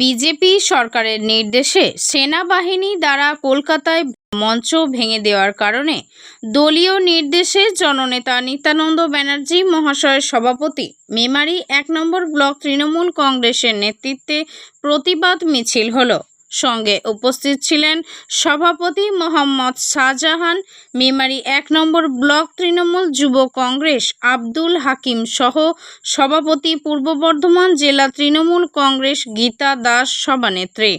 BJP সরকারের নির্দেশে সেনাবাহিনী দ্বারা কলকাতায় মঞ্চ ভেঙে দেওয়ার কারণে দলীয় নির্দেশে জননেতা নিত্যানন্দ ব্যানার্জি, মহাশয়ের সভাপতি মেমারি এক নম্বর ব্লক তৃণমূল কংগ্রেসের নেতৃত্বে প্রতিবাদ মিছিল হলো। সঙ্গে উপস্থিত ছিলেন সভাপতি মোহাম্মদ শাহজাহান, মেমারি এক নম্বর ব্লক তৃণমূল যুব কংগ্রেস আব্দুল হাকিম সহ সভাপতি পূর্ব বর্ধমান জেলা তৃণমূল কংগ্রেস গীতা দাস সভানেত্রী।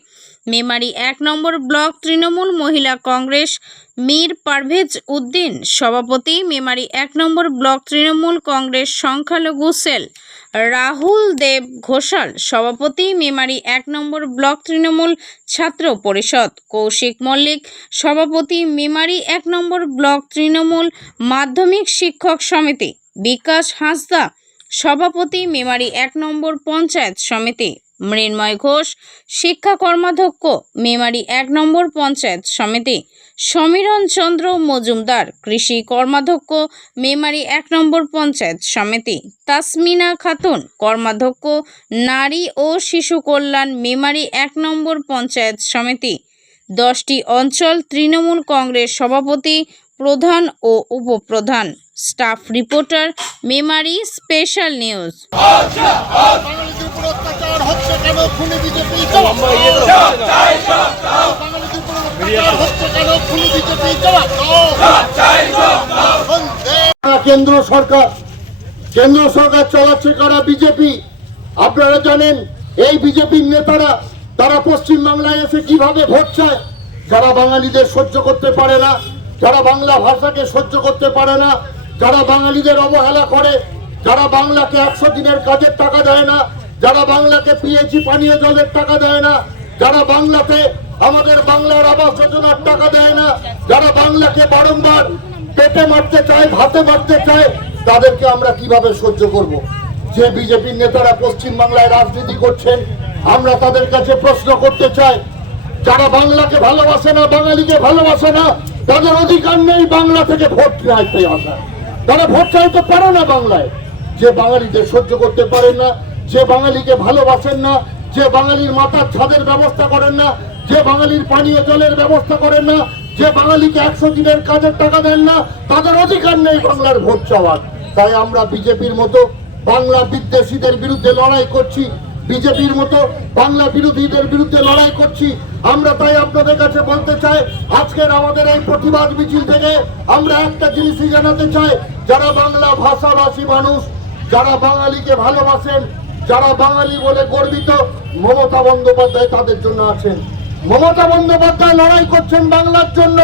মেমারি এক নম্বর ব্লক তৃণমূল মহিলা কংগ্রেস, মীর পারভেজ উদ্দিন। সভাপতি, মেমারি এক নম্বর ব্লক তৃণমূল কংগ্রেস, সংখ্যালঘু সেল, রাহুল দেব ঘোষাল। সভাপতি, মেমারি এক নম্বর ব্লক তৃণমূল ছাত্র পরিষদ, কৌশিক মল্লিক। সভাপতি, মেমারি এক নম্বর ব্লক তৃণমূল মাধ্যমিক শিক্ষক সমিতি, বিকাশ হাঁসদা। সভাপতি, মেমারি এক নম্বর পঞ্চায়েত সমিতি। মৃন্ময় ঘোষ, শিক্ষা কর্মাধ্যক্ষ, মেমারি এক নম্বর পঞ্চায়েত সমিতি, সমীরণ চন্দ্র মজুমদার, কৃষি কর্মাধ্যক্ষ, মেমারি এক নম্বর পঞ্চায়েত সমিতি, তাসমিনা খাতুন, কর্মাধ্যক্ষ, নারী ও শিশু কল্যাণ, মেমারি এক নম্বর পঞ্চায়েত সমিতি, দশটি অঞ্চল তৃণমূল কংগ্রেস সভাপতি, প্রধান ও উপপ্রধান, staff reporter, Memari special news বাঙালিদের উপর অত্যাচার হচ্ছে কেন খুনি বিজেপি জবাব দাও। বাঙালিদের উপর অত্যাচার হচ্ছে কেন খুনি বিজেপি জবাব কেন্দ্র সরকার। কেন্দ্র সরকার চালাচ্ছে কারা? বিজেপি। আপনারা জানেন এই বিজেপির নেতারা তারা পশ্চিম বাংলায় এসে কীভাবে ভোট চায়? যারা বাঙালিদের সহ্য করতে পারে না যারা বাংলা ভাষাকে সহ্য করতে পারে না যারা বাঙালিদের অবহেলা করে যারা বাংলাকে একশো দিনের কাজের টাকা দেয় না যারা বাংলাকে পিএইচি পানীয় জলের টাকা দেয় না, যারা বাংলাতে আমাদের বাংলার আবাস যোজনার টাকা দেয় না, যারা বাংলাকে বারংবার পেটে মারতে চায়, ভাতে মারতে চায়, তাদেরকে আমরা কীভাবে সহ্য করব? যে বিজেপির নেতারা পশ্চিম বাংলায় রাজনীতি করছেন, আমরা তাদের কাছে প্রশ্ন করতে চাই, যারা বাংলাকে ভালোবাসে না, বাঙালিকে ভালোবাসে না, তাদের অধিকার নেই বাংলা থেকে ভোট চাইতে আসা তারা ভোট চাইতে পারে না বাংলায়। যে বাঙালিদের সহ্য করতে পারে না যে বাঙালিকে ভালোবাসেন না, যে বাঙালির মাথার ছাদের ব্যবস্থা করেন না, যে বাঙালির পানীয় জলের ব্যবস্থা করেন না, যে বাঙালিকে একশো দিনের কাজের টাকা দেন না, তাদের অধিকার নেই বাংলার ভোট চাওয়ার। তাই আমরা বিজেপির মতো বাংলা বিদ্বেষীদের বিরুদ্ধে লড়াই করছি, বিজেপির মতো বাংলা বিরোধীদের বিরুদ্ধে লড়াই করছি। আমরা তাই আপনাদের কাছে বলতে চাই, আজকের আমাদের এই প্রতিবাদ মিছিল থেকে আমরা একটা জিনিসই জানাতে চাই, যারা বাংলা ভাষাভাষী মানুষ, যারা বাঙালিকে ভালোবাসেন যারা বাঙালি বলে গর্বিত, মমতা বন্দ্যোপাধ্যায় তাদের জন্য আছেন। মমতা বন্দ্যোপাধ্যায় লড়াই করছেন বাংলার জন্য।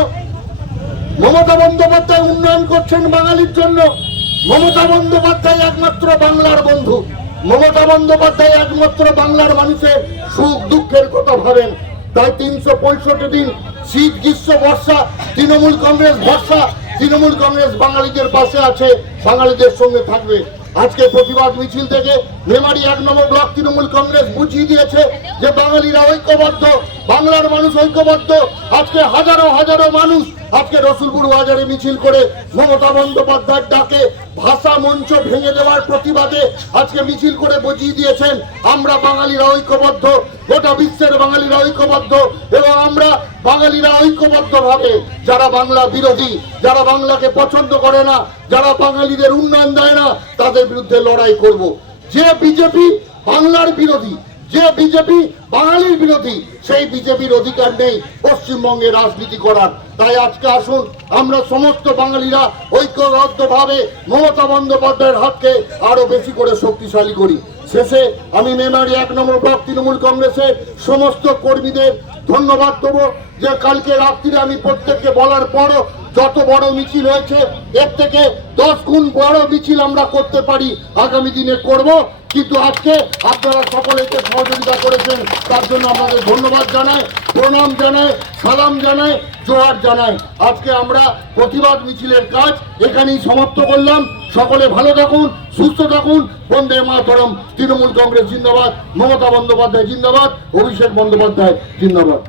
মমতা বন্দ্যোপাধ্যায় উন্নয়ন করছেন বাঙালির জন্য। মমতা বন্দ্যোপাধ্যায় একমাত্র বাংলার বন্ধু। মমতা বন্দ্যোপাধ্যায় একমাত্র বাংলার মানুষের সুখ দুঃখের কথা ভাবেন। তাই তিনশো পঁয়ষট্টি দিন শীত, গ্রীষ্ম, বর্ষা, তৃণমূল কংগ্রেস, বর্ষা, তৃণমূল কংগ্রেস বাঙালিদের পাশে আছে, বাঙালিদের সঙ্গে থাকবে। আজকে প্রতিবাদ মিছিল থেকে মেমারি এক নম্বর ব্লক তৃণমূল কংগ্রেস বুঝিয়ে দিয়েছে যে বাঙালিরা ঐক্যবদ্ধ, বাংলার মানুষ ঐক্যবদ্ধ। আজকে হাজারো হাজারো মানুষ আজকে রসুলপুর বাজারে মিছিল করে মমতা বন্দ্যোপাধ্যায়ের ডাকে ভাষা মঞ্চ ভেঙে দেওয়ার প্রতিবাদে আজকে মিছিল করে বুঝিয়ে দিয়েছেন, আমরা বাঙালিরা ঐক্যবদ্ধ। গোটা বিশ্বের বাঙালিরা ঐক্যবদ্ধ এবং আমরা বাঙালিরা ঐক্যবদ্ধ ভাবে যারা বাংলা বিরোধী, যারা বাংলাকে পছন্দ করে না, যারা বাঙালিদের উন্নয়ন দেয় না, তাদের বিরুদ্ধে লড়াই করব। যে বিজেপি বাংলার বিরোধী যে বিজেপি বাঙালির বিরোধী, সেই বিজেপির অধিকার নেই পশ্চিমবঙ্গে রাজনীতি করার। তাই আজকে আসুন, আমরা সমস্ত বাঙালিরা ঐক্যবদ্ধভাবে মমতা বন্দ্যোপাধ্যায়ের হাতকে আরও বেশি করে শক্তিশালী করি। শেষে আমি মেমারি এক নম্বর ব্লক তৃণমূল কংগ্রেসের সমস্ত কর্মীদের ধন্যবাদ দেবো। যে কালকে রাত্রিরে আমি প্রত্যেককে বলার পরও যত বড় মিছিল হয়েছে, এর থেকে দশ গুণ বড় মিছিল আমরা করতে পারি, আগামী দিনে করব। কিন্তু আজকে আপনারা সকলেকে সহযোগিতা করেছেন, তার জন্য আমাদের ধন্যবাদ জানাই, প্রণাম জানাই, সালাম জানাই জোহার জানাই। আজকে আমরা প্রতিবাদ মিছিলের কাজ এখানেই সমাপ্ত করলাম। সকলে ভালো থাকুন, সুস্থ থাকুন। বন্দে মাতরম। তৃণমূল কংগ্রেস জিন্দাবাদ, মমতা বন্দ্যোপাধ্যায় জিন্দাবাদ, অভিষেক বন্দ্যোপাধ্যায় জিন্দাবাদ।